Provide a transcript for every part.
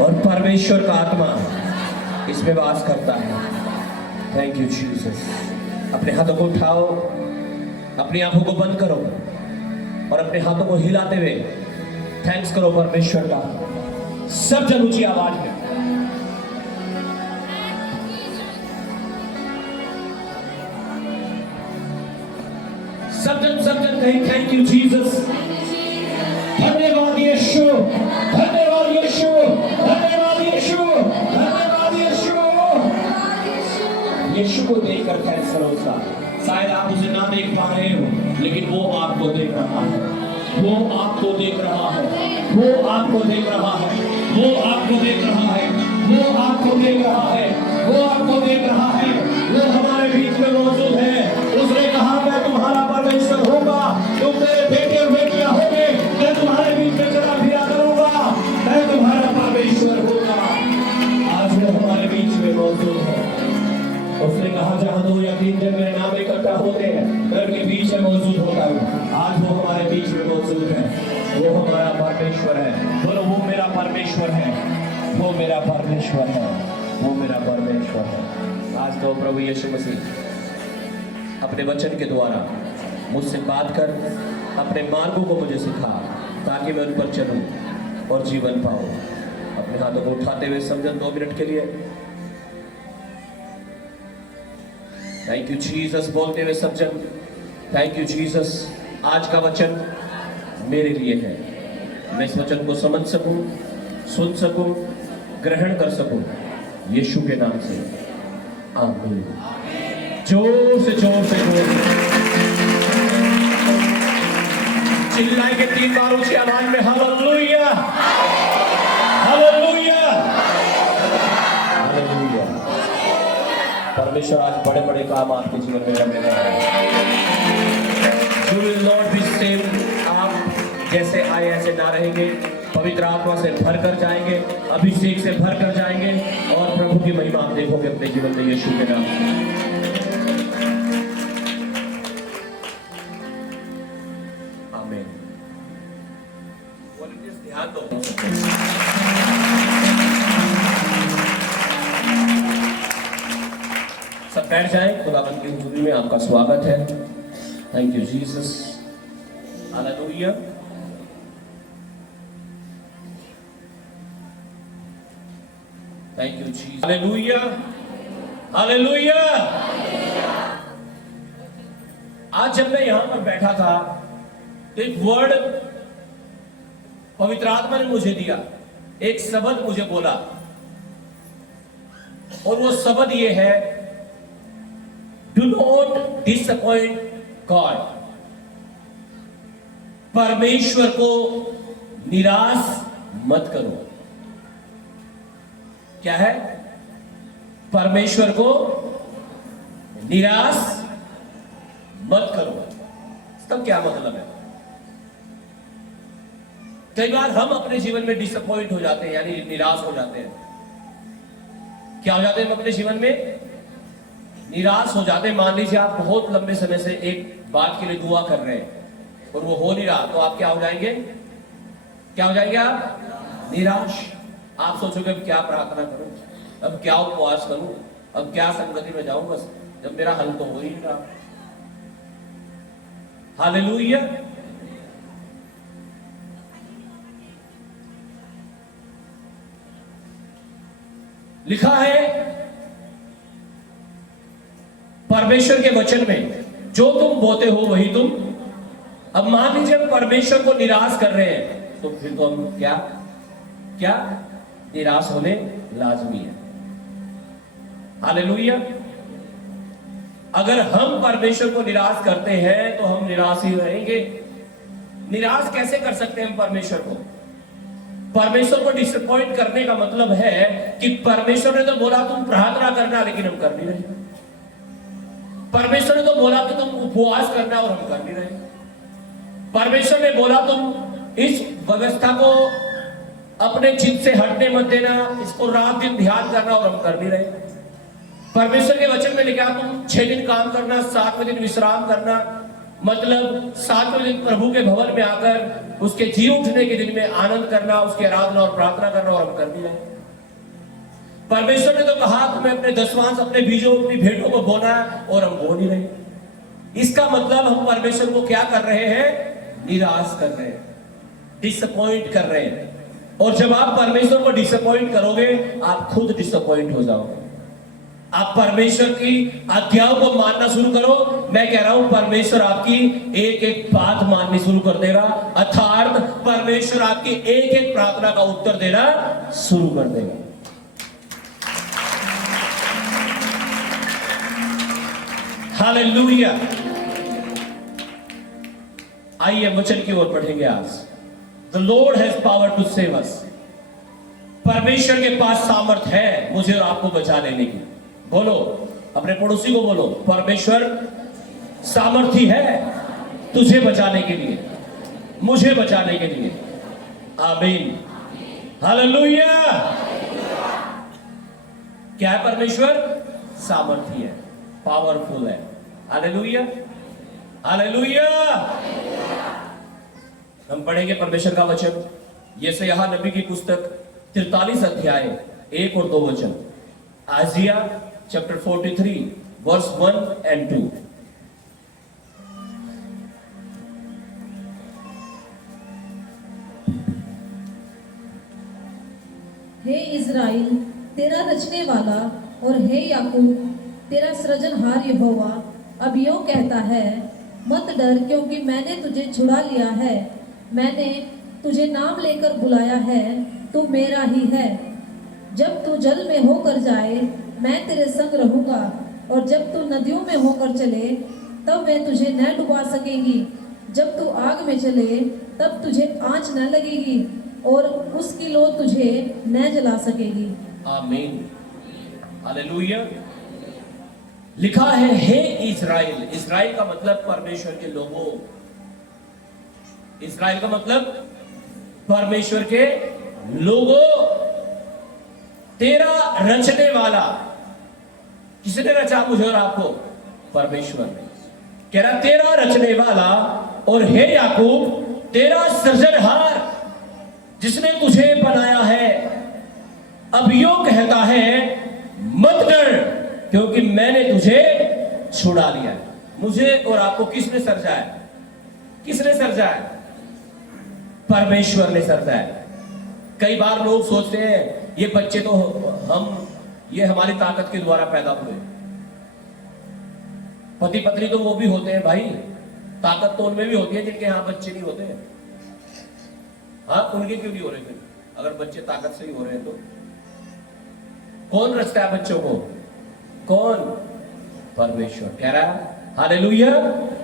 और परमेश्वर का आत्मा इसमें वास करता है। Thank you Jesus. अपने हाथों को उठाओ, अपनी आंखों को बंद करो और अपने हाथों को हिलाते हुए थैंक्स करो परमेश्वर का। सब जन ऊंची आवाज में सब जन कहें थैंक यू जीसस। धन्यवाद यीशु, धन्यवाद यीशु, धन्यवाद यीशु, धन्यवाद यीशु। यीशु को देखकर थैंक्स करो उसका। शायद आप उसे ना देख पा रहे हो, लेकिन वो आपको देख रहा है, वो आपको देख रहा है, वो आपको देख रहा है, वो आपको देख रहा है, वो आपको देख रहा है, वो आपको देख रहा है। वो हमारे बीच में मौजूद है। उसने कहा मैं तुम्हारा परमेश्वर होगा, तुम मेरे बेटे और बेटियां होगे, मैं तुम्हारे बीच में चला फिरा करूंगा, मैं तुम्हारा परमेश्वर होगा। आज वो हमारे बीच में मौजूद है। उसने कहा जहां 2 या 3 जन मेरे नाम इकट्ठा होते हैं, मैं उनके बीच में मौजूद होता हूँ। आज वो हमारे बीच में मौजूद है। वो हमारा परमेश्वर है। बोलो वो मेरा परमेश्वर है, वो मेरा परमेश्वर है, वो मेरा परमेश्वर है। आज तो प्रभु यीशु मसीह अपने वचन के द्वारा मुझसे बात कर अपने मार्गों को मुझे सिखा, ताकि मैं उन पर चलूं और जीवन पाऊं। अपने हाथों को उठाते हुए समझन 2 मिनट के लिए थैंक यू जीसस बोलते हुए सब जन थैंक यू जीसस। आज का वचन मेरे लिए है, मैं इस वचन को समझ सकूं, सुन सकूं, ग्रहण कर सकूं, यीशु के नाम से आमीन। जोर से चिल्लाएंगे 3 बार ऊंची आवाज में हालेलुया, हालेलुया, हालेलुया। परमेश्वर आज बड़े बड़े काम आपके जीवन में करने वाला है। You will not be same। आप जैसे आए ऐसे ना रहेंगे, पवित्र आत्मा से भर कर जाएंगे, अभिषेक से भर कर जाएंगे और प्रभु की महिमा आप देखोगे अपने जीवन में यीशु के नाम से। आमीन। ध्यान दो। सब बैठ जाएं। खुदावंद की हुजूरी में आपका स्वागत है। Thank you Jesus. Hallelujah. Thank you Jesus. Hallelujah, hallelujah. आज जब मैं यहां पर बैठा था तो एक वर्ड पवित्र आत्मा ने मुझे दिया, एक शब्द मुझे बोला और वो शब्द ये है, डू नॉट डिसअपॉइंट गॉड। परमेश्वर को निराश मत करो। क्या है? परमेश्वर को निराश मत करो। इसका क्या मतलब है? कई बार हम अपने जीवन में डिसअपॉइंट हो जाते हैं, यानी निराश हो जाते हैं। क्या हो जाते हैं हम अपने जीवन में? निराश हो जाते हैं। मान लीजिए आप बहुत लंबे समय से एक बात के लिए दुआ कर रहे हैं और वो हो नहीं रहा, तो आप क्या हो जाएंगे? क्या हो जाएंगे आप? निराश। आप सोचोगे अब क्या प्रार्थना करूं, अब क्या उपवास करूं, अब क्या संगति में जाऊं, बस जब मेरा हल तो हो ही नहीं रहा। हालेलुया। लिखा है परमेश्वर के वचन में, जो तुम बोते हो वही तुम। अब मान लीजिए हम परमेश्वर को निराश कर रहे हैं, तो फिर तो हम क्या निराश होने लाजमी है। हालेलुया। अगर हम परमेश्वर को निराश करते हैं तो हम निराश ही रहेंगे। निराश कैसे कर सकते हैं हम परमेश्वर को? परमेश्वर को डिसअपॉइंट करने का मतलब है कि परमेश्वर ने तो बोला तुम प्रार्थना करना, लेकिन हम कर नहीं रहे। परमेश्वर ने तो बोला कि तुम उपवास करना और हम कर नहीं रहे। परमेश्वर ने बोला तुम इस व्यवस्था को अपने चित्त से हटने मत देना, इसको रात दिन ध्यान करना, और हम कर नहीं रहे। परमेश्वर के वचन में लिखा तुम 6 दिन काम करना, 7वें दिन विश्राम करना, मतलब 7वें दिन प्रभु के भवन में आकर उसके जी उठने के दिन में आनंद करना, उसकी आराधना और प्रार्थना करना, और हम कर भी रहे हैं। परमेश्वर ने तो कहा तुम्हें अपने दशमांश, अपने बीजों, अपनी भेंटों को बोना है, और हम बो नहीं रहे। इसका मतलब हम परमेश्वर को क्या कर रहे हैं? निराश कर रहे हैं, डिसअपॉइंट कर रहे हैं। और जब आप परमेश्वर को डिसअपॉइंट करोगे, आप खुद डिसअपॉइंट हो जाओगे। आप परमेश्वर की आज्ञाओं को मानना शुरू करो। मैं कह रहा हूं परमेश्वर आपकी एक एक बात माननी शुरू कर देगा, अर्थात परमेश्वर आपकी एक एक प्रार्थना का उत्तर देना शुरू कर देगा। हालेलुया। आइए वचन की ओर बढ़ेंगे आज। The Lord has power to save us. परमेश्वर के पास सामर्थ है मुझे और आपको बचा लेने की। बोलो, अपने पड़ोसी को बोलो, परमेश्वर सामर्थी है तुझे बचाने के लिए, मुझे बचाने के लिए। आमीन, हालेलुया। क्या है? परमेश्वर सामर्थी है, पावरफुल है। Hallelujah, hallelujah. हम पढ़ेंगे परमेश्वर का वचन, यशायाह नबी की पुस्तक 43 अध्याय 1 और 2 वचन। Isaiah chapter 43 verse 1 and 2। हे इज़राइल तेरा रचने वाला और हे याकूब तेरा सृजनहार यहोवा अब यों कहता है, मत डर, क्योंकि मैंने तुझे छुड़ा लिया है, मैंने तुझे नाम लेकर बुलाया है, तू मेरा ही है। जब तू जल में होकर जाए मैं तेरे संग रहूंगा, और जब तू नदियों में होकर चले तब वे तुझे न डुबा सकेंगी। जब तू आग में चले तब तुझे आंच न लगेगी, और उसकी लो तुझे न जला सकेगी। आमीन, हालेलुया। लिखा है हे इज़राइल। इज़राइल का मतलब परमेश्वर के लोगों, इज़राइल का मतलब परमेश्वर के लोगों। तेरा रचने वाला, किसने रचा मुझे और आपको? परमेश्वर ने। कह रहा तेरा रचने वाला और हे याकूब तेरा सृजनहार, जिसने तुझे बनाया है, अब यूं कहता है मत डर, क्योंकि मैंने तुझे छुड़ा लिया है। मुझे और आपको किसने सर्जा है? किसने सर्जा है? परमेश्वर ने सर्जा है। कई बार लोग सोचते हैं ये बच्चे तो ये हमारी ताकत के द्वारा पैदा हुए। पति पत्नी तो वो भी होते हैं भाई, ताकत तो उनमें भी होती है जिनके यहाँ बच्चे नहीं होते हैं। हाँ, उनके क्यों नहीं हो रहे फिर? अगर बच्चे ताकत से ही हो रहे हैं तो कौन रचता है बच्चों को? कौन? परमेश्वर। कह रहा है हालेलुया,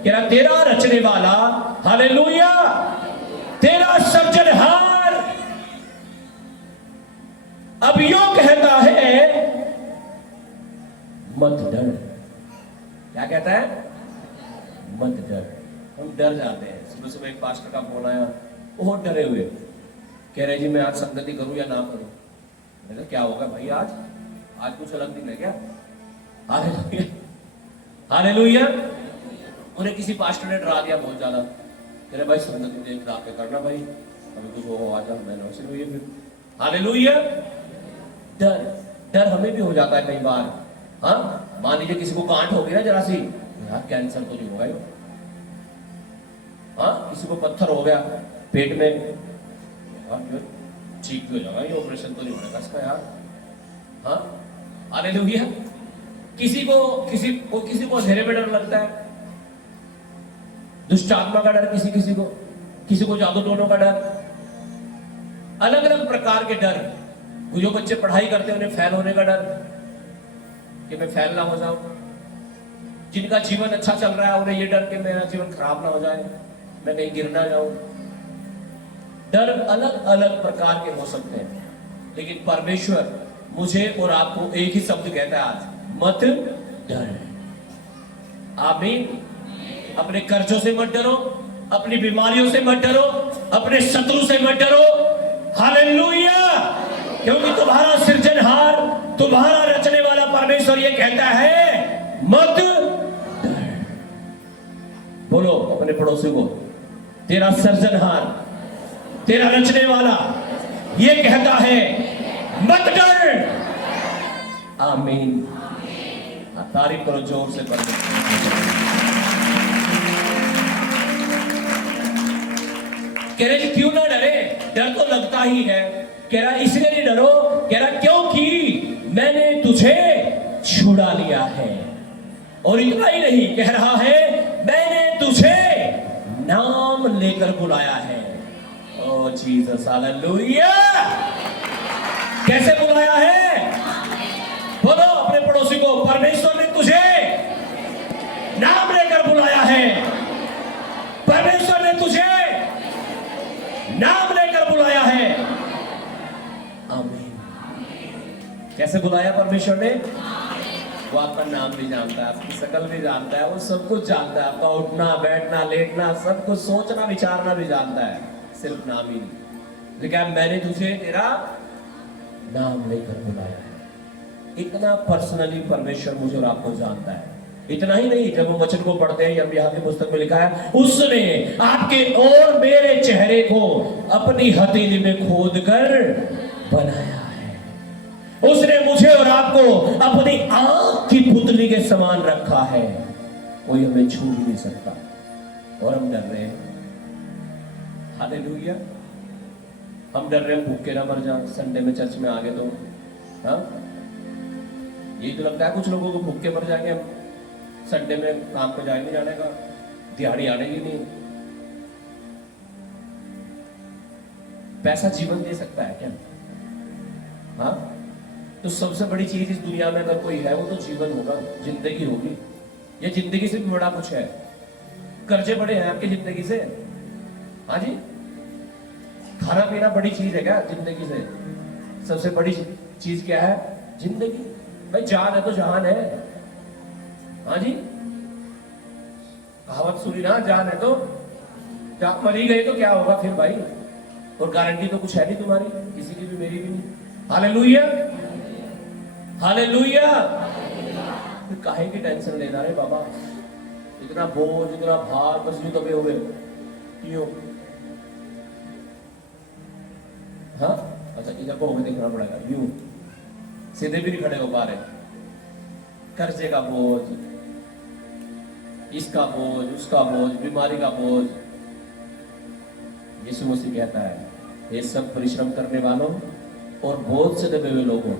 कह रहा तेरा रचने वाला, हालेलुया, तेरा सृजनहार अब यूं कहता है मत डर। क्या कहता है? मत डर। हम डर जाते हैं। सुबह सुबह एक पास्टर का फोन आया, बहुत डरे हुए, कह रहे जी मैं आज संगति करूं या ना करूं। मैंने कहा क्या होगा भाई, आज कुछ अलग दिन है क्या? Hallelujah, hallelujah. उन्हें किसी पास्टर ने डरा दिया बहुत ज्यादा, कह रहे भाई संगति देख रहा के करना भाई, अभी कुछ हो आ जा। मैंने उसे हुई फिर। हालेलुया। डर, डर हमें भी हो जाता है कई बार। हाँ, मान लीजिए किसी को गांठ हो गई ना जरा सी, यार कैंसर तो नहीं होगा ये। हाँ, किसी को पत्थर हो गया पेट में, ठीक हो जाएगा, ये ऑपरेशन तो नहीं होगा इसका यार। हाँ, हालेलुया। किसी को अंधेरे में डर लगता है, दुष्ट आत्मा का डर, किसी को जादू टोनों का डर, अलग अलग प्रकार के डर। जो बच्चे पढ़ाई करते हैं उन्हें फेल होने का डर कि मैं फेल ना हो जाऊं। जिनका जीवन अच्छा चल रहा है उन्हें ये डर कि मेरा जीवन खराब ना हो जाए, मैं कहीं गिर ना जाऊं। डर अलग अलग प्रकार के हो सकते हैं, लेकिन परमेश्वर मुझे और आपको एक ही शब्द कहता है आज, मत डर। आमीन। अपने कर्जों से मत डरो, अपनी बीमारियों से मत डरो, अपने शत्रु से मत डरो। हालेलुया। क्योंकि तुम्हारा सृजनहार, तुम्हारा रचने वाला परमेश्वर ये कहता है मत डर। बोलो अपने पड़ोसी को, तेरा सर्जनहार, तेरा रचने वाला ये कहता है मत डर। आमीन। तारीफ करो जोर से कह रहे क्यों ना डरे, डर तो लगता ही है। कह रहा इसलिए नहीं डरो, कह रहा क्योंकि मैंने तुझे छुड़ा लिया है। और इतना ही नहीं, कह रहा है मैंने तुझे नाम लेकर बुलाया है। ओ जीसस हालेलुया। कैसे बुलाया है? बोलो अपने पड़ोसी को, परमेश्वर ने तुझे नाम लेकर बुलाया है। परमेश्वर ने तुझे नाम लेकर बुलाया है। आमीन। कैसे बुलाया परमेश्वर ने? वो आपका नाम भी जानता है, आपकी शकल भी जानता है, वो सब कुछ जानता है, आपका उठना बैठना लेटना सब कुछ, सोचना विचारना भी जानता है, सिर्फ नाम ही नहीं। लेकिन मैंने तुझे तेरा नाम लेकर बुलाया है। इतना पर्सनली परमेश्वर मुझे और आपको जानता है। इतना ही नहीं, जब हम वचन को पढ़ते हैं, यिर्मयाह की पुस्तक में लिखा है उसने आपके और मेरे चेहरे को अपनी हथेली में खोद कर बनाया है। उसने मुझे और आपको अपनी आंख की पुतली के समान रखा है। कोई हमें छू ही नहीं सकता और हम डर रहे हैं। हालेलुया। हम डर रहे हैं भूखे ना मर जाए, संडे में चर्च में आ गए तो। हाँ, यही तो लगता है कुछ लोगों को, भूखे मर जाएंगे हम, संडे में काम पे जाए नहीं जाने का, दिहाड़ी आने की नहीं। पैसा जीवन दे सकता है क्या? हाँ, तो सबसे बड़ी चीज इस दुनिया में अगर कोई है वो तो जीवन होगा, जिंदगी होगी। ये जिंदगी से भी बड़ा कुछ है। कर्जे बड़े हैं आपकी जिंदगी से? हाँ जी। खाना पीना बड़ी चीज है क्या जिंदगी से? सबसे बड़ी चीज क्या है? जिंदगी। भाई जान है तो जहान है। हाँ जी, कहावत सुनी ना, जान है तो मरी गए तो क्या होगा फिर भाई? और गारंटी तो कुछ है नहीं तुम्हारी, किसी की भी, मेरी भी नहीं। Hallelujah, hallelujah. फिर काहे की टेंशन लेना रे बाबा? इतना बोझ, इतना भार, बस यूं दबे हुए क्यों? हाँ, अच्छा इधर को हमें देखना पड़ेगा, यूं सीधे भी नहीं खड़े हो पा रहे। कर्जे का बोझ, इसका बोझ, उसका बोझ, बीमारी का बोझ। यीशु मसीह कहता है ये सब परिश्रम करने वालों और बोझ से दबे हुए लोगों,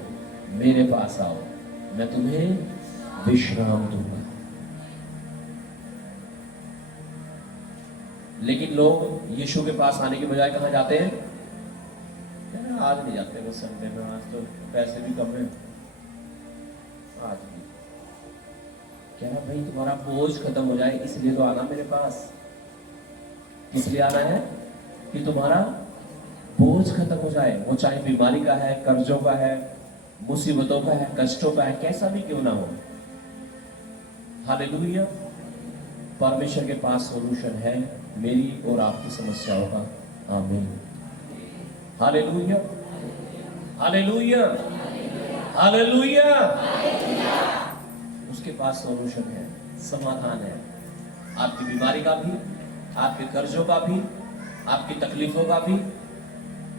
मेरे पास आओ, मैं तुम्हें विश्राम दूंगा। लेकिन लोग यीशु के पास आने के बजाय कहां जाते हैं? आज नहीं जाते, बस संडे में, आज तो पैसे भी कम है, आज भी। क्या ना भाई, तुम्हारा बोझ खत्म हो जाए इसलिए तो आना मेरे पास। किस लिए आना है? कि तुम्हारा बोझ खत्म हो जाए। वो चाहे बीमारी का है, कर्जों का है, मुसीबतों का है, कष्टों का है, कैसा भी क्यों ना हो। हालेलुया। परमेश्वर के पास सॉल्यूशन है मेरी और आपकी समस्याओं का। आमीन। Hallelujah, hallelujah, hallelujah. उसके पास सॉल्यूशन है, समाधान है। आपकी बीमारी का भी, आपके कर्जों का भी, आपकी तकलीफों का भी,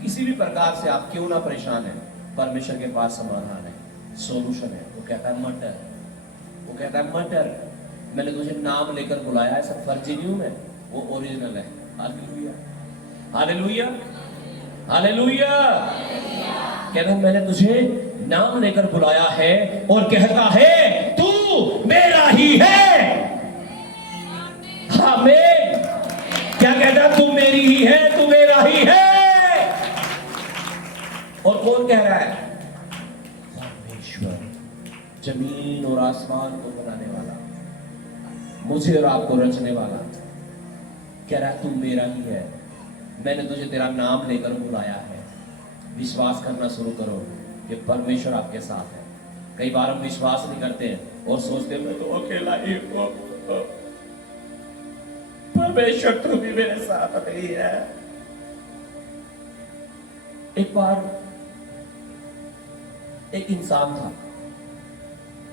किसी भी प्रकार से आप क्यों ना परेशान है, परमेश्वर के पास समाधान है, सॉल्यूशन है। वो कहता है मटर, वो कहता है मटर, मैंने तुझे नाम लेकर बुलाया है, सब फर्जी नहीं हूं मैं, वो ओरिजिनल है। Hallelujah, hallelujah, hallelujah. कहता है मैंने तुझे नाम लेकर बुलाया है और कहता है तू मेरा ही है। आमीन। क्या कहता? तू मेरी ही है, तू मेरा ही है। और कौन कह रहा है? परमेश्वर, जमीन और आसमान को बनाने वाला, मुझे और आपको रचने वाला, कह रहा है तू मेरा ही है, मैंने तुझे तेरा नाम लेकर बुलाया है। विश्वास करना शुरू करो कि परमेश्वर आपके साथ है। कई बार हम विश्वास नहीं करते हैं और सोचते हैं मैं तो अकेला ही हूं, परमेश्वर तू भी मेरे साथ नहीं है। एक बार एक इंसान था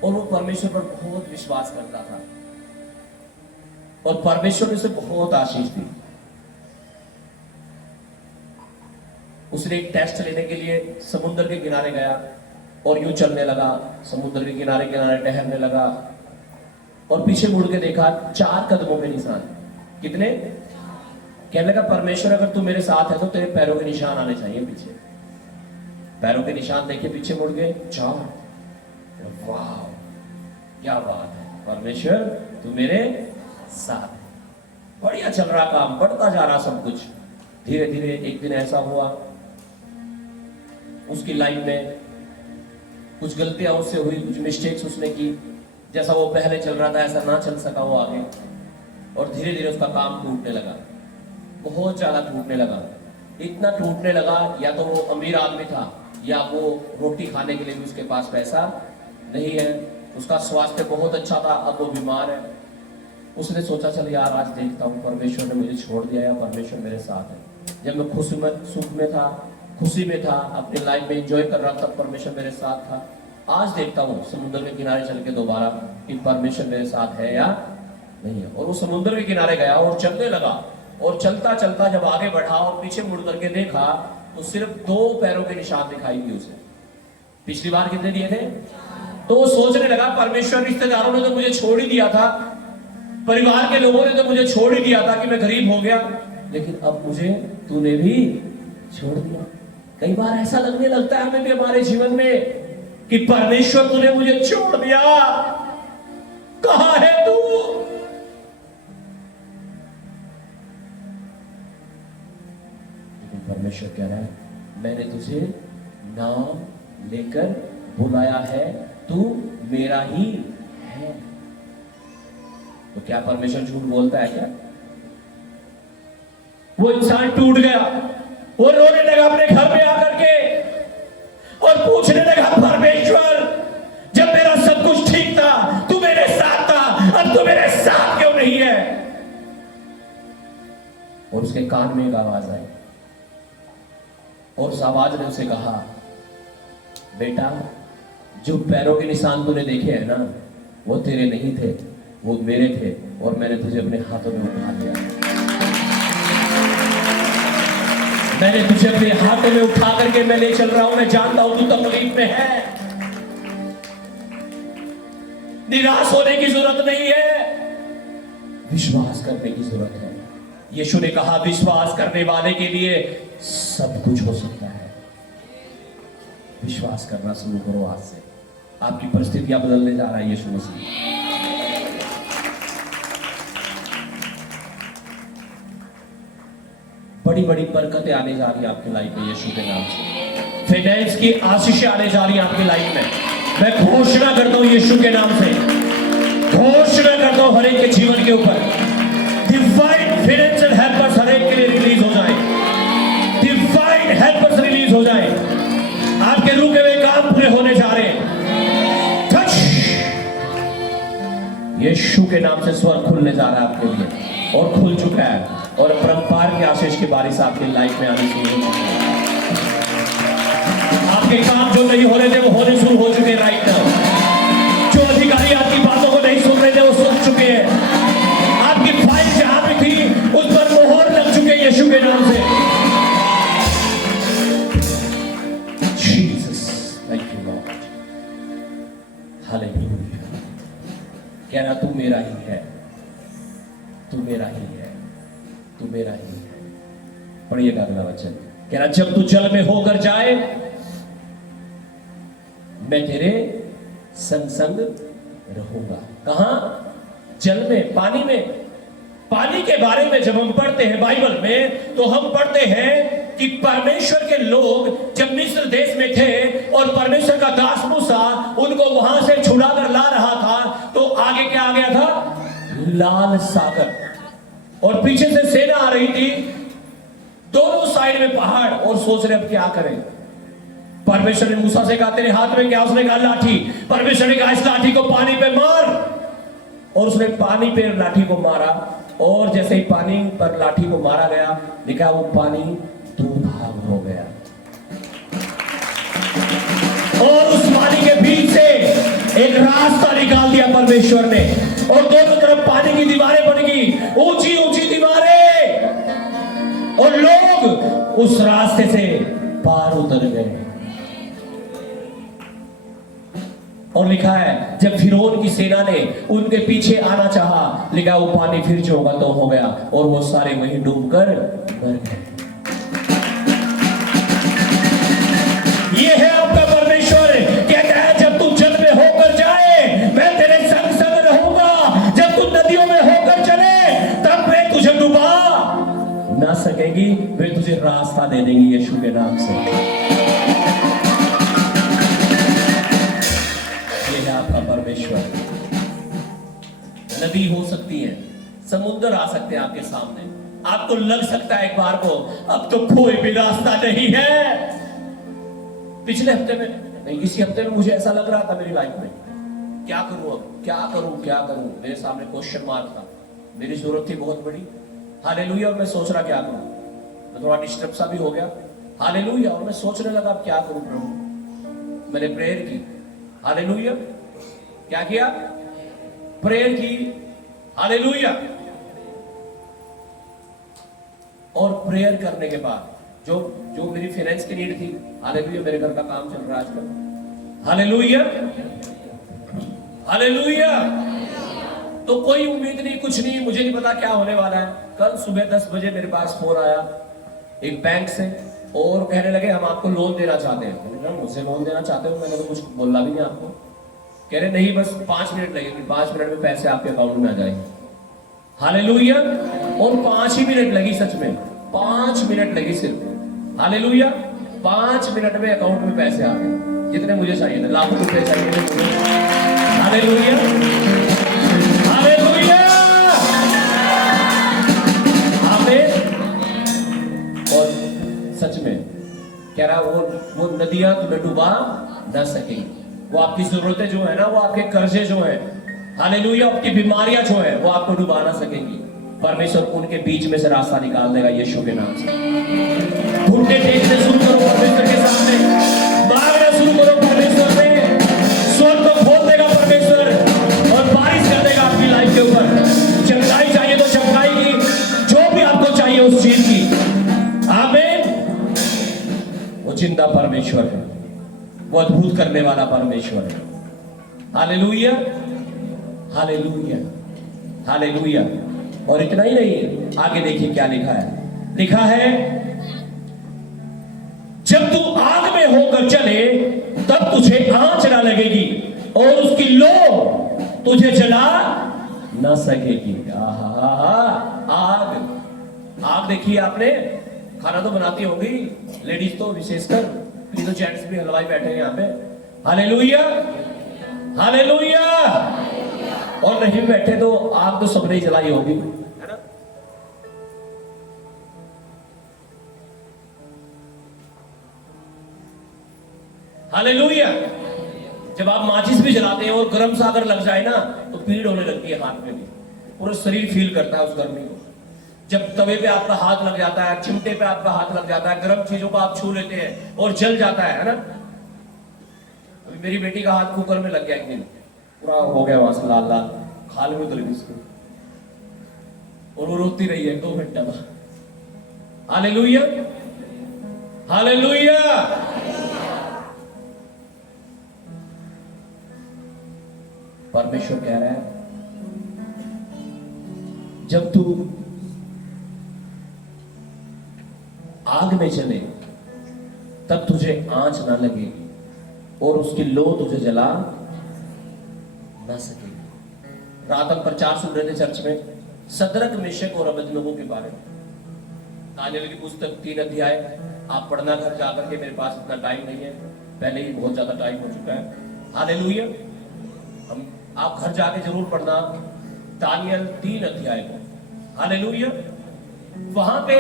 और वो परमेश्वर पर बहुत विश्वास करता था। और परमेश्वर ने उसे बहुत आशीष दी। उसने एक टेस्ट लेने के लिए समुद्र के किनारे गया और यूं चलने लगा, समुद्र के किनारे किनारे टहलने लगा और पीछे मुड़ के देखा 4 कदमों के निशान। कितने? कहने लगा परमेश्वर अगर तू मेरे साथ है तो तेरे पैरों के निशान आने चाहिए पीछे। पैरों के निशान देखे, पीछे मुड़ गए 4। वाह क्या बात है, परमेश्वर तू मेरे साथ है। बढ़िया चल रहा काम, बढ़ता जा रहा सब कुछ। धीरे धीरे एक दिन ऐसा हुआ उसकी लाइफ में कुछ गलतियां उससे हुई, कुछ मिस्टेक्स उसने की। जैसा वो पहले चल रहा था ऐसा ना चल सका वो आगे, और धीरे धीरे उसका काम टूटने लगा, बहुत ज्यादा टूटने लगा। इतना टूटने लगा, या तो वो अमीर आदमी था या वो रोटी खाने के लिए भी उसके पास पैसा नहीं है। उसका स्वास्थ्य बहुत अच्छा था, अब वो बीमार है। उसने सोचा चल यार आज देखता हूँ परमेश्वर ने मुझे छोड़ दिया या परमेश्वर मेरे साथ है। जब मैं सुख में था, खुशी में था, अपनी लाइफ में एंजॉय कर रहा था, परमेश्वर मेरे साथ था। आज देखता हूँ समुद्र के किनारे चल के दोबारा कि परमेश्वर मेरे साथ है या नहीं है। और वो समुद्र के किनारे गया और चलने लगा, और चलता चलता जब आगे बढ़ा और पीछे मुड़ करके देखा तो सिर्फ 2 पैरों के निशान दिखाई दिए उसे। पिछली बार कितने दिए थे? तो वो सोचने लगा परमेश्वर रिश्तेदारों ने तो मुझे छोड़ ही दिया था, परिवार के लोगों ने तो मुझे छोड़ ही दिया था कि मैं गरीब हो गया, लेकिन अब मुझे तूने भी छोड़ दिया। कई बार ऐसा लगने लगता है हमें भी हमारे जीवन में कि परमेश्वर तूने मुझे छोड़ दिया, कहां है तू? लेकिन परमेश्वर कह रहा है मैंने तुझे नाम लेकर बुलाया है, तू मेरा ही है। तो क्या परमेश्वर झूठ बोलता है क्या? वो इंसान टूट गया, वो रोने लगा अपने घर में आकर के और पूछने लगा परमेश्वर जब मेरा सब कुछ ठीक था, तू मेरे साथ था, अब तू मेरे साथ क्यों नहीं है? और उसके कान में एक आवाज आई और उस आवाज ने उसे कहा बेटा जो पैरों के निशान तूने देखे हैं ना वो तेरे नहीं थे, वो मेरे थे, और मैंने तुझे अपने हाथों में उठा लिया। मैंने तुझे अपने हाथों में उठा करके मैं ले चल रहा हूं। मैं जानता हूं तू तकलीफ में है, निराश होने की जरूरत नहीं है, विश्वास करने की जरूरत है। यीशु ने कहा विश्वास करने वाले के लिए सब कुछ हो सकता है। विश्वास करना शुरू करो आज से, आपकी परिस्थितियां बदलने जा रहा है यीशु मसीह। बड़ी बड़ी बरकतें आने जा रही है आपकी लाइफ में यीशु के नाम से। फाइनेंस की आशीषें आने जा रही है आपकी लाइफ में। मैं घोषणा करता हूं यीशु के नाम से, घोषणा करता हूं हर एक के जीवन के ऊपर डिवाइन फाइनेंशियल हेल्पर्स हर एक के लिए रिलीज हो जाए, डिवाइन हेल्पर्स रिलीज हो जाए। आपके रुके हुए काम पूरे होने जा रहे हैं। टच यीशु के नाम से स्वर खुलने जा रहा है आपके लिए और खुल चुका है, और परंपार की आशीष की बारिश आपकी लाइफ में आनी शुरू हो चुकी है। आपके काम जो नहीं हो रहे थे वो होने शुरू हो चुके हैं राइट नाउ। जो अधिकारी आपकी बातों को नहीं सुन रहे थे वो सुन चुके हैं। आपकी फाइल जहां पे थी उस पर मोहर लग चुके हैं यीशु के नाम से। Jesus thank you Lord, hallelujah. कह रहा तू मेरा ही है, तू मेरा ही है, तू मेरा ही है। पढ़िएगा अगला वचन, कह रहा जब तू जल में होकर जाए मैं तेरे संग संग रहूंगा। कहां? जल में, पानी में। पानी के बारे में जब हम पढ़ते हैं बाइबल में तो हम पढ़ते हैं कि परमेश्वर के लोग जब मिस्र देश में थे और परमेश्वर का दास मूसा उनको वहां से छुड़ा कर ला रहा था तो आगे क्या आ गया था? लाल सागर, और पीछे से सेना आ रही थी, दोनों साइड में पहाड़, और सोच रहे अब क्या करें। परमेश्वर ने मूसा से कहा तेरे हाथ में क्या? उसने कहा लाठी। परमेश्वर ने कहा इस लाठी को पानी पे मार, और उसने पानी पे लाठी को मारा, और जैसे ही पानी पर लाठी को मारा गया देखा वो पानी 2 भाग हो गया, और उस पानी के बीच से एक रास्ता निकाल दिया परमेश्वर ने, और दोनों तरफ पानी की दीवारें बन गई, ऊंची ऊंची दीवारें, और लोग उस रास्ते से पार उतर गए। और लिखा है जब फिरौन की सेना ने उनके पीछे आना चाहा, लिखा वो पानी फिर जो होगा तो हो गया, और वो सारे वहीं डूबकर मर गए। ये है आपका परमेश्वर, कहता है जब तू जल में होकर जाए मैं तेरे संग संग रहूंगा, जब तू नदियों में होकर चले तब मैं तुझे डुबा ना सकेगी, मैं तुझे रास्ता दे देंगी यीशु के नाम से। आपका परमेश्वर, नदी हो सकती है, समुद्र आ सकते हैं आपके सामने, आपको लग सकता है एक बार को अब तो कोई भी रास्ता नहीं है। पिछले हफ्ते में नहीं, इसी हफ्ते में मुझे ऐसा लग रहा था मेरी लाइफ में, क्या करूं अब, क्या करूं, मेरे सामने क्वेश्चन मार्क था, मेरी जरूरत थी बहुत बड़ी, हालेलुया, और मैं सोच रहा क्या करूं, मैं थोड़ा डिस्टर्ब सा भी हो गया, हालेलुया, और मैं सोचने लगा अब क्या करूं प्रभु। मैंने प्रेयर की, हालेलुया, क्या किया, प्रेयर की, हालेलुया। और प्रेयर करने के बाद जो जो मेरी फाइनेंस की नीड थी, हालेलुया, मेरे घर का काम चल रहा है आजकल, हालेलुया, हालेलुया। तो कोई उम्मीद नहीं, कुछ नहीं, मुझे नहीं पता क्या होने वाला है। कल सुबह 10 बजे मेरे पास फोन आया एक बैंक से, और कहने लगे हम आपको लोन देना चाहते हैं। मैंने कहा मुझे लोन देना चाहते हो, मैंने तो कुछ बोला भी नहीं आपको। कह रहे नहीं बस 5 मिनट लगेंगे, 5 मिनट में पैसे आपके अकाउंट में आ जाएंगे, हालेलुया। और 5 ही मिनट लगी, सच में 5 मिनट लगी सिर्फ, हालेलुया। 5 मिनट में अकाउंट में पैसे आ गए, जितने मुझे चाहिए थे, लाखों रुपए चाहिए थे, हालेलुया, हालेलुया, आमीन। और सच में कह रहा वो नदियां तुम्हें डुबा न सकेंगी, वो आपकी जरूरतें जो है ना, वो आपके कर्जे जो है, हालेलुया, आपकी बीमारियां जो है वो आपको डुबा ना सकेंगी। परमेश्वर उनके बीच में से रास्ता निकाल देगा यीशु के नाम से। घुटने टेकने शुरू करो परमेश्वर के सामने, मांगना शुरू करो परमेश्वर से, स्वर्ग को खोल देगा परमेश्वर और बारिश कर देगा आपकी लाइफ के ऊपर। चंगाई चाहिए तो चंगाई की, जो भी आपको चाहिए उस चीज की, आमीन। वो जिंदा परमेश्वर है, वो अद्भुत करने वाला परमेश्वर है, हालेलुया, हालेलुया, हालेलुया। और इतना ही नहीं, आगे देखिए क्या लिखा है, लिखा है जब तू आग में होकर चले तब तुझे आंच ना लगेगी और उसकी लो तुझे जला ना सकेगी। आग, आग देखिए आपने, खाना तो बनाती होगी लेडीज तो विशेषकर, तो जेंट्स भी हलवाई बैठे हैं यहाँ पे, हालेलुया, हालेलुया। और नहीं बैठे तो आग तो सबने ही जलाई होगी, है ना। हालेलुया। जब आप माचिस भी जलाते हैं और गर्म सा अगर लग जाए ना तो पीड़ होने लगती है हाथ में भी, पूरा शरीर फील करता है उस गर्मी को। जब तवे पे आपका हाथ लग जाता है, चिमटे पे आपका हाथ लग जाता है, गर्म चीजों को आप छू लेते हैं और जल जाता है ना। मेरी बेटी का हाथ कुकर में लग गया एक दिन, पूरा हो गया वहां से लाल लाल, खाल में उतर गई उसको, और वो रोती रही है 2 घंटा बाद। Hallelujah, hallelujah. परमेश्वर कह रहा है जब तू आग में चले तब तुझे आंच ना लगेगी और उसकी लो तुझे जला ना सकेगी। रात हम प्रचार सुन रहे थे चर्च में, सदरक, मेशक और अबेदनगो के बारे में। दानियेल की पुस्तक 3 अध्याय आप पढ़ना घर जाकर के, मेरे पास इतना टाइम नहीं है, पहले ही बहुत ज्यादा टाइम हो चुका है, हालेलुया। हम आप घर जाके जरूर पढ़ना दानियेल 3 अध्याय को, हालेलुया। वहां पे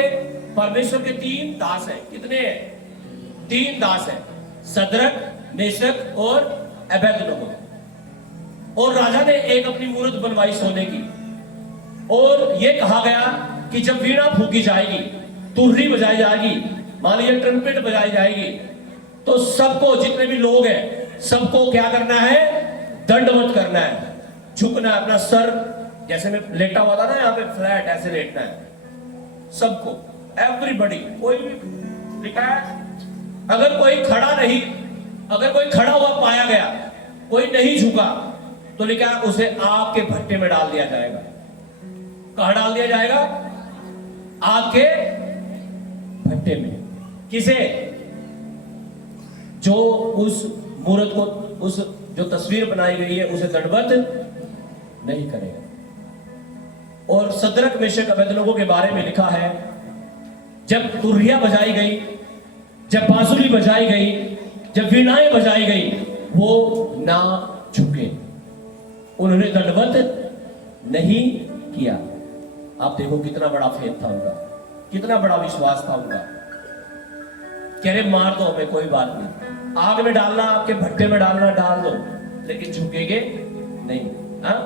परमेश्वर के 3 दास हैं। कितने हैं? 3 दास हैं, सदरक, मेशक और अबेदनगो। और राजा ने एक अपनी मूर्त बनवाई सोने की, और यह कहा गया कि जब वीणा फूकी जाएगी, तुरही बजाई जाएगी, मान लीजिए ट्रम्पेट बजाई जाएगी, तो सबको, जितने भी लोग हैं, सबको क्या करना है? दंडवत करना है, झुकना है, अपना सर जैसे मैं लेटा हुआ था ना यहाँ पे, फ्लैट ऐसे लेटना है सबको, एवरीबॉडी। कोई भी लिखा है, अगर कोई खड़ा नहीं, अगर कोई खड़ा हुआ पाया गया, कोई नहीं झुका, तो लिखा है उसे आग के भट्टे में डाल दिया जाएगा। कहां डाल दिया जाएगा? आग के भट्टे में। किसे? जो उस मूर्त को, उस जो तस्वीर बनाई गई है, उसे दंडवत नहीं करेगा। और सदरक मेशक अबेदनगो के बारे में लिखा है, जब तुरहिया बजाई गई, जब बांसुरी बजाई गई, जब वीणाएं बजाई गई, वो ना झुके, उन्होंने दंडवत नहीं किया। आप देखो कितना बड़ा फेथ था उनका, कितना बड़ा विश्वास था उनका। कह रहे मार दो हमें, कोई बात नहीं, आग में डालना, आपके भट्टे में डालना, डाल दो, लेकिन झुकेंगे नहीं। हाँ,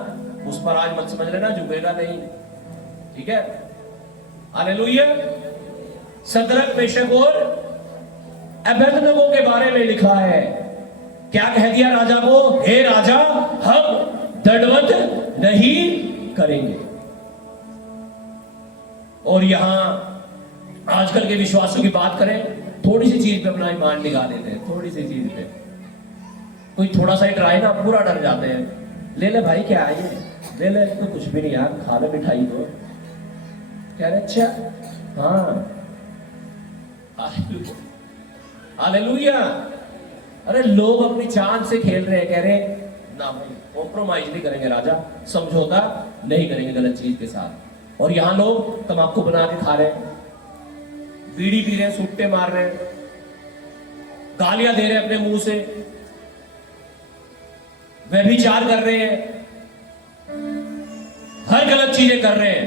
उस पर आज मत समझ लेना, झुकेगा नहीं, ठीक है। हालेलुया। सदरक मेशक और अबेदनगो के बारे में लिखा है, क्या कह दिया राजा को? हे राजा, हम दंडवत नहीं करेंगे। और यहां आजकल के विश्वासों की बात करें, थोड़ी सी चीज पे अपना ईमान निकाल देते हैं, थोड़ी सी चीज पे कोई थोड़ा सा ही ट्राई ना, पूरा डर जाते हैं। ले ले भाई, क्या है ये, ले ले, तो कुछ भी नहीं यार, खा ले मिठाई को। कह रहे अच्छा, हाँ, हालेलुया। अरे लोग अपनी जान से खेल रहे हैं, कह रहे ना भाई, कॉम्प्रोमाइज नहीं करेंगे राजा, समझौता नहीं करेंगे गलत चीज के साथ। और यहां लोग तंबाकू बना के खा रहे हैं, बीड़ी पी रहे हैं, सुट्टे मार रहे हैं, गालियां दे रहे हैं अपने मुंह से, व्यभिचार कर रहे हैं, हर गलत चीजें कर रहे हैं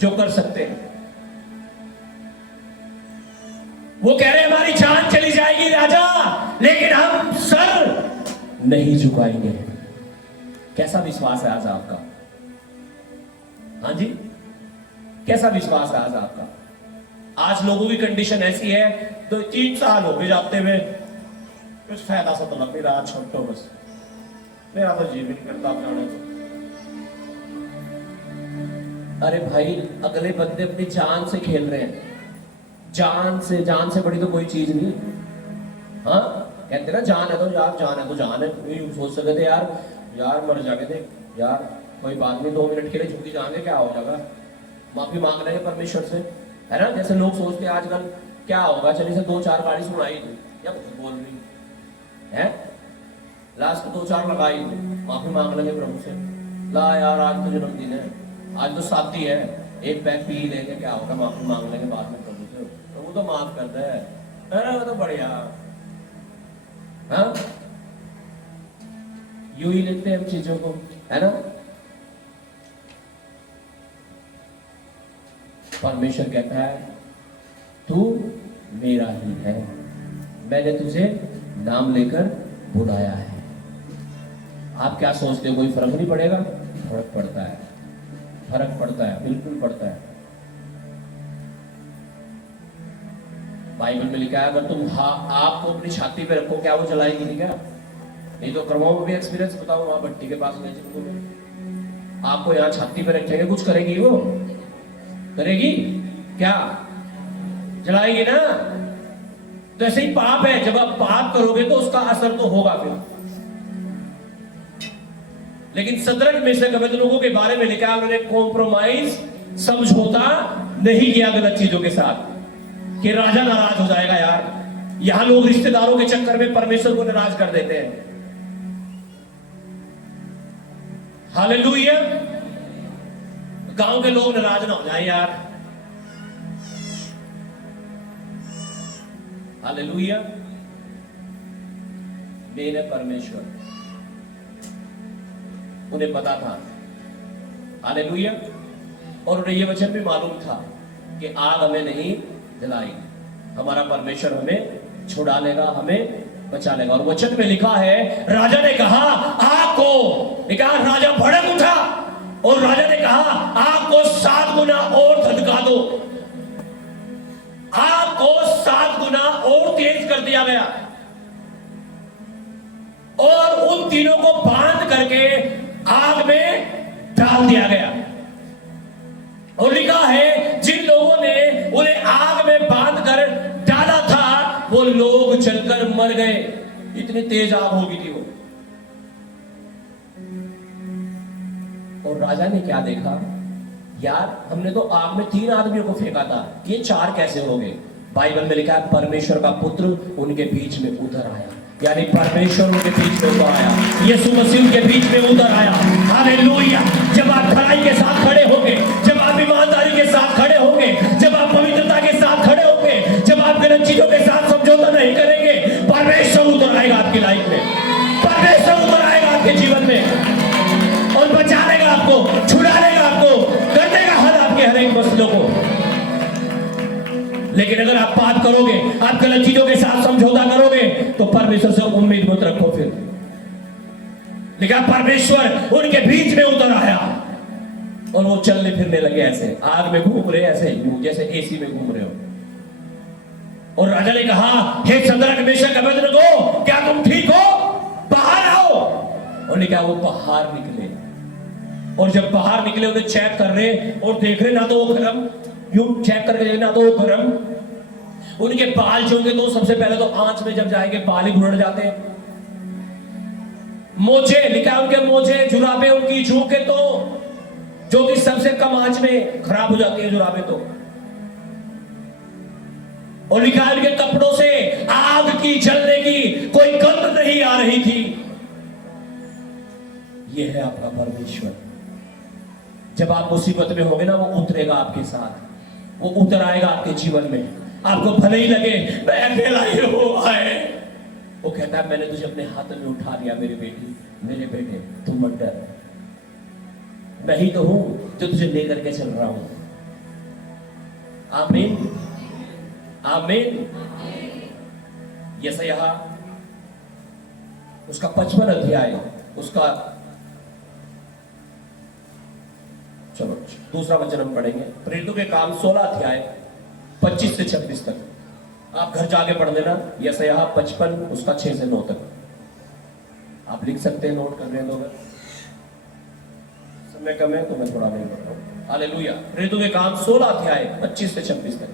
जो कर सकते हैं। वो कह रहे हैं हमारी जान चली जाएगी राजा, लेकिन हम सर नहीं झुकाएंगे। कैसा विश्वास है आज आपका? हाँ जी, कैसा विश्वास है आज आपका? आज लोगों की कंडीशन ऐसी है, 2-3 साल हो गए जाते हुए, कुछ फायदा सा तो लग नहीं रहा, छोड़ो बस, मेरा तो जीवन करता अपना तो। अरे भाई, अगले बंदे अपनी जान से खेल रहे हैं, जान से बड़ी तो कोई चीज नहीं। हाँ, कहते ना जान है तो यार, जान है तो जान है। सोच सकते थे यार मर जाके थे यार, कोई बात नहीं, 2 मिनट के लिए छुट्टी जाएंगे, क्या हो जाएगा, माफी मांग लेंगे परमेश्वर से, है ना। जैसे लोग सोचते हैं आजकल क्या होगा, चलिए से 2-4 गाड़ी सुनाई थी या कुछ बोल रही है, लास्ट 2-4 लगाई थी, माफी मांग लेंगे प्रभु से, ला यार आज तो जन्मदिन है, आज तो शादी है, एक पैक पी लेंगे, क्या होगा, माफी मांग लेंगे बाद में प्रभु से, प्रभु तो माफ कर दे, अरे वो तो बढ़िया। हाँ, यूं ही लिखते हैं हम चीजों को, है ना। परमेश्वर कहता है तू मेरा ही है, मैंने तुझे नाम लेकर बुलाया है। आप क्या सोचते हो, कोई फर्क नहीं पड़ेगा? फर्क पड़ता है, फर्क पड़ता है, बिल्कुल पड़ता है। बाइबल में लिखा है अगर तुम आपको अपनी छाती पे रखो, क्या वो जलाएगी नहीं? क्या नहीं तो कर्मों में भी एक्सपीरियंस बताओ, वहां भट्टी के पास ले चलो, आपको यहाँ छाती पे रखेंगे, कुछ करेगी वो? करेगी क्या? जलाएगी ना। तो ऐसे ही पाप है, जब आप पाप करोगे तो उसका असर तो होगा फिर। लेकिन सदरक मेशक अबेदनगो के बारे में लिखा, उन्होंने कॉम्प्रोमाइज, समझौता नहीं किया गलत चीजों के साथ, कि राजा नाराज हो जाएगा। यार यहां लोग रिश्तेदारों के चक्कर में परमेश्वर को नाराज कर देते हैं। हालेलुया। गांव के लोग नाराज ना हो जाए यार। हालेलुया। मेरे परमेश्वर, उन्हें पता था, हालेलुया, और उन्हें यह वचन भी मालूम था कि आग हमें नहीं जलाएगी, हमारा परमेश्वर हमें छुड़ा लेगा, हमें बचा लेगा। और वचन में लिखा है, राजा ने कहा आग को, कहा राजा भड़क उठा और राजा ने कहा आग को 7 गुना और धधका दो। आग को 7 गुना और तेज कर दिया गया और उन तीनों को बांध करके आग में डाल दिया गया। और लिखा है जिन लोगों ने उन्हें आग में बांध कर डाला था वो लोग जलकर मर गए। इतनी तेज आग होगी थी वो। और राजा ने क्या देखा, यार हमने तो आग में 3 आदमियों को फेंका था, ये 4 कैसे हो गए? बाइबल में लिखा है परमेश्वर का पुत्र उनके बीच में उतर आया, यानी परमेश्वर उनके बीच में उतर आया, यीशु मसीह उनके बीच में उतर आया। हालेलुया। जब आप भलाई के साथ खड़े होंगे, जब आप ईमानदारी के साथ खड़े होंगे, जब आप पवित्रता के साथ खड़े होंगे, जब आप गलत चीजों के साथ समझौता नहीं करेंगे, परमेश्वर उतर आएगा आपकी लाइफ में, परमेश्वर उतर आएगा आपके जीवन में और बचा लेगा आपको, छुड़ा लेगा आपको, कर देगा हल आपके हर एक मसलों को। लेकिन अगर आप बात करोगे, आप गलत चीजों के साथ समझौता करोगे, तो परमेश्वर से उम्मीद मत रखो फिर। लेकिन परमेश्वर उनके बीच में उतर आया और वो चलने फिरने लगे, ऐसे आग में घूम रहे, ऐसे जैसे एसी में घूम रहे हो। और राजा ने कहा, हे शद्रक मेशक अबेदनगो, क्या तुम ठीक हो? बाहर आओ। और ने कहा वो बाहर निकले। और जब बाहर निकले उन्हें चेक कर रहे और देख रहे, ना तो वो गरम, यूं चेक करके देखना तो वो गरम, उनके बाल जो होंगे तो सबसे पहले तो आंच में जब जाएंगे बाल ही भुड़ जाते हैं। मोजे लिखा उनके मोजे, जुराबे उनकी झुके तो जो कि सबसे कम आंच में खराब हो जाती है जुराबे तो। और लिखा उनके कपड़ों से आग की जलने की कोई गंध नहीं आ रही थी। यह है आपका परमेश्वर। जब आप मुसीबत में होंगे ना, वो उतरेगा आपके साथ, वो उतर आएगा आपके जीवन में। आपको भले ही लगे मैं अकेला ही हो आए, वो कहता है मैंने तुझे अपने हाथ में उठा लिया मेरी बेटी, मेरे बेटे, तुम मत डर, मैं ही तो हूं जो तुझे लेकर के चल रहा हूं। आमीन, आमीन। यशायाह उसका 55 अध्याय, उसका चलो दूसरा वचन हम पढ़ेंगे। प्रेरितों के काम 16 अध्याय 25 से 26 तक। आप घर जाके पढ़ लेना, यशायाह 55 उसका 6 से 9 तक। आप लिख सकते हैं, नोट कर रहे हैं तो। अगर समय कम है तो मैं थोड़ा नहीं पढ़ रहा हूं। हालेलुया। प्रेरितों के काम 16 अध्याय 25 से 26 तक।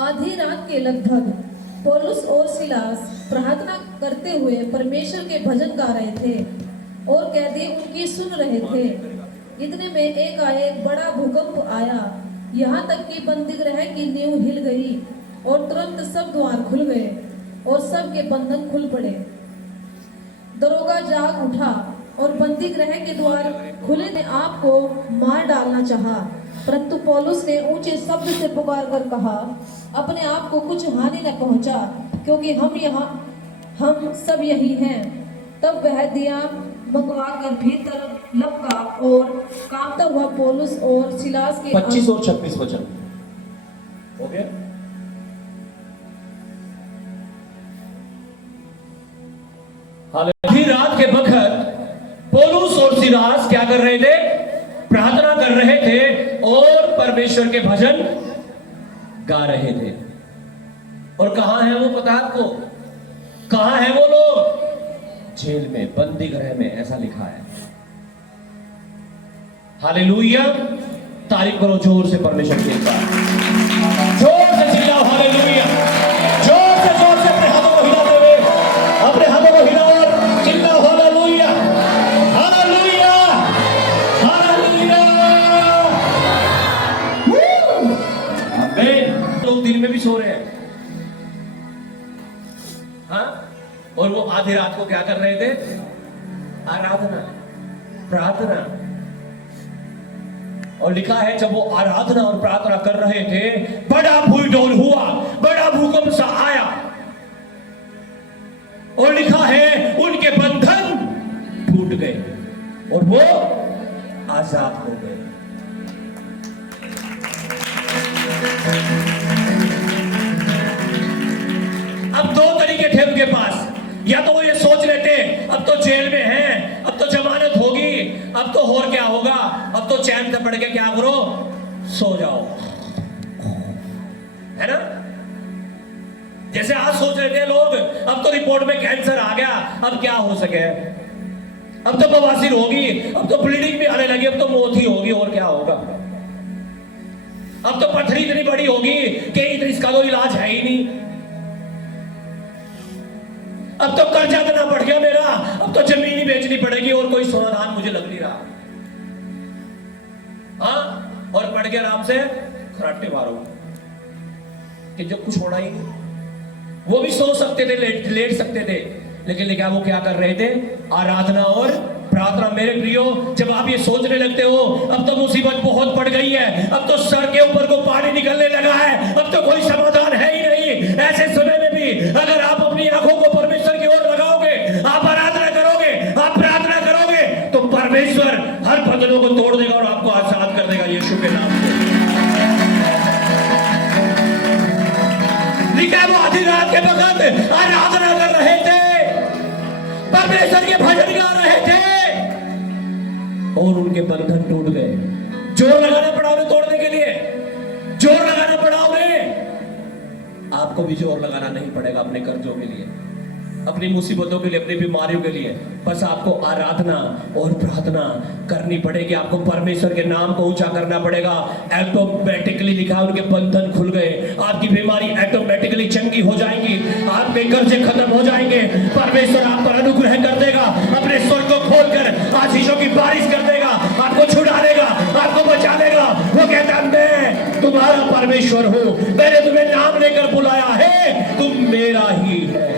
आधी रात के लगभग पौलुस और सिलास प्रार्थना करते हुए परमेश्वर के भजन गा रहे थे और कैदी उनकी सुन रहे थे। इतने में एक बड़ा भूकंप आया, यहाँ तक कि बंदीगृह की नींव हिल गई और तुरंत सब द्वार खुल गए और सब के बंधन खुल पड़े। दरोगा जाग उठा और बंदीगृह के द्वार खुले ने आपको मार डालना चाहा, परंतु पौलुस ने ऊंचे शब्द से पुकार कर कहा, अपने आप को कुछ हानि न पहुंचा, क्योंकि हम सब यही हैं। तब वह दिया मंगवा कर भीतर लपका और कांपता हुआ पौलुस और सिलास के 25 और 26 वचन हो गया। आधी रात के वक्त पौलुस और सिलास क्या कर रहे थे? प्रार्थना कर रहे थे और परमेश्वर के भजन गा रहे थे। और कहां है वो, पता आपको? कहां है वो लोग? जेल में, बंदी गृह में, ऐसा लिखा है। हालेलुया। तारीफ करो जोर से परमेश्वर के साथ, जोर से चिल्लाओ हालेलुया, जोर से अपने हाथों को हिलाते हुए, अपने हाथों को हिलाओ और चिल्लाओ हालेलुया, हालेलुया, हालेलुया। आमीन। लोग दिन में भी सो रहे हैं, हाँ? और वो आधी रात को क्या कर रहे थे? आराधना, प्रार्थना। और लिखा है जब वो आराधना और प्रार्थना कर रहे थे, बड़ा भूडोल हुआ, बड़ा भूकंप सा आया। और लिखा है उनके बंधन टूट गए और वो आजाद हो गए। अब 2 तरीके थे उनके पास। या तो वो ये सोच लेते अब तो जेल में हैं, अब तो जमानत होगी, अब तो और क्या होगा, अब तो चैन से पड़ के क्या करो, सो जाओ, है ना? जैसे आज सोच रहे थे लोग, अब तो रिपोर्ट में कैंसर आ गया, अब क्या हो सके, अब तो बवासीर होगी, अब तो ब्लीडिंग भी आने लगी, अब तो मौत ही होगी, और क्या होगा। अब तो पथरी इतनी बड़ी होगी कि इसका कोई इलाज है ही नहीं। अब तो कर्जा इतना बढ़ गया मेरा, अब तो जमीन ही बेचनी पड़ेगी, और कोई समाधान मुझे लग नहीं रहा। हाँ, और पड़ गया आराम से खराटे मारो कि जो कुछ होना ही नहीं। वो भी सो सकते थे, लेट सकते थे, लेकिन क्या वो क्या कर रहे थे? आराधना और प्रार्थना। मेरे प्रियो, जब आप ये सोचने लगते हो अब तो मुसीबत बहुत बढ़ गई है, अब तो सर के ऊपर को पानी निकलने लगा है, अब तो कोई समाधान है ही नहीं, ऐसे समय में भी अगर आप अपनी आंखों को परमेश्वर की ओर लगाओगे, आप आराधना करोगे, आप प्रार्थना करोगे, तो परमेश्वर हर बंधनों को तोड़ देगा और आपको आजाद कर देगा यीशु के नाम से। लिखा वो आधी रात के वक्त आराधना कर रहे थे, परमेश्वर के भजन गा रहे थे, और उनके बंधन टूट गए। जोर लगाना पड़ा उन्हें तोड़ने के लिए, जोर लगाना पड़ा उन्हें। आपको भी जोर लगाना नहीं पड़ेगा अपने कर्जों के लिए, अपनी मुसीबतों के लिए, अपनी बीमारियों के लिए। बस आपको आराधना और प्रार्थना करनी पड़ेगी, आपको परमेश्वर के नाम को ऊंचा करना पड़ेगा। ऑटोमेटिकली लिखा है उनके बंधन खुल गए, आपकी बीमारी ऑटोमेटिकली चंगी हो जाएगी, आपके कर्जे खत्म हो जाएंगे, परमेश्वर आप पर अनुग्रह कर देगा, अपने स्वर्ग को खोलकर आशीषों की बारिश कर देगा, आपको छुड़ा देगा, आपको बचा लेगा। वो कहता है मैं तुम्हारा परमेश्वर हूं, मैंने तुम्हें नाम लेकर बुलाया है, तुम मेरा ही है।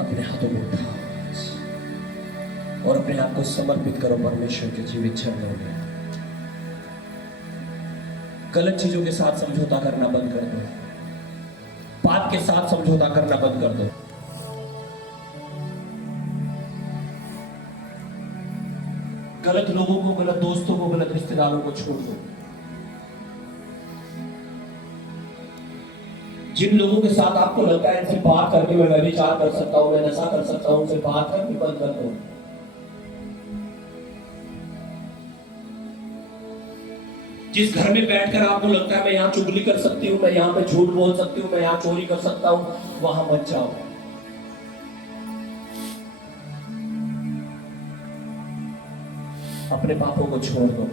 अपने हाथों को उठाओ और अपने आप को समर्पित करो परमेश्वर के जीवित चरणों में। गलत चीजों के साथ समझौता करना बंद कर दो, पाप के साथ समझौता करना बंद कर दो। गलत लोगों को, गलत दोस्तों को, गलत रिश्तेदारों को छोड़ दो। जिन लोगों के साथ आपको लगता है इनसे बात करके मैं व्यभिचार कर सकता हूं, मैं नशा कर सकता हूं, उनसे बात करनी बंद कर दो। जिस घर में बैठकर आपको लगता है मैं यहां चुगली कर सकती हूं, मैं यहां पे झूठ बोल सकती हूं, मैं यहां चोरी कर सकता हूं, वहां मत जाओ। अपने पापों को छोड़ दो।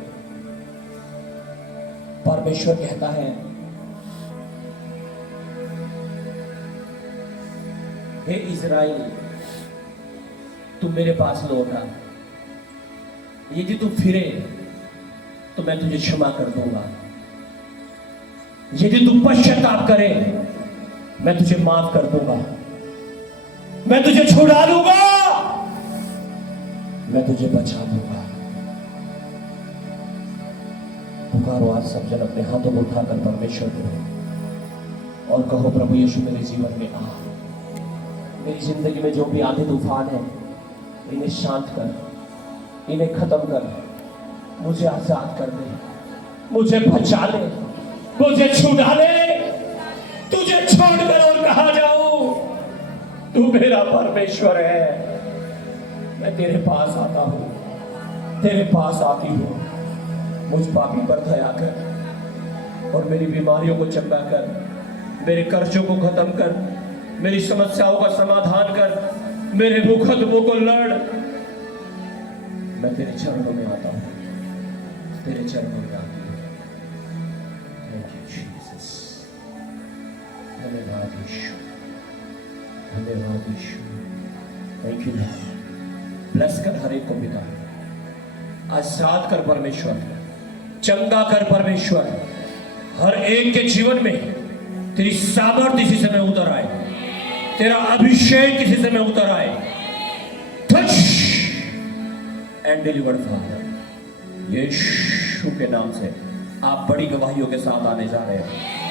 परमेश्वर कहता है हे इज़राइल, तू मेरे पास लौटा, यदि तू फिरे तो मैं तुझे क्षमा कर दूंगा, यदि तू पश्चाताप करे मैं तुझे माफ कर दूंगा, मैं तुझे छुड़ा लूंगा, मैं तुझे बचा दूंगा। पुकारो आज सब जन, अपने हाथों को उठाकर परमेश्वर को और कहो प्रभु यीशु मेरे जीवन में आ, मेरी जिंदगी में जो भी आंधी तूफान है इन्हें शांत कर, इन्हें खत्म कर, मुझे आजाद कर दे, मुझे बचा ले, मुझे छुड़ा ले, तुझे छोड़कर और कहां जाऊं? तू मेरा परमेश्वर है, मैं तेरे पास आता हूं, तेरे पास आती हूं। मुझ पापी पर दया कर और मेरी बीमारियों को चंगा कर, मेरे कर्जों को खत्म कर, मेरी समस्याओं का समाधान कर, मेरे मुकदमों को लड़। मैं तेरे चरणों में आता हूं, तेरे चरणों में आता हूं। थैंक यू जीसस, धन्यवाद यीशु, धन्यवाद Yeshu. Thank you Lord. Bless कर हर एक को पिता, आजाद कर परमेश्वर, चंगा कर परमेश्वर, हर एक के जीवन में तेरी सामर्थ्य इसी समय उतर आए, तेरा अभिषेक किसी समय उतर आए। टच एंड डिलीवर फादर, यीशु के नाम से आप बड़ी गवाहियों के साथ आने जा रहे हैं।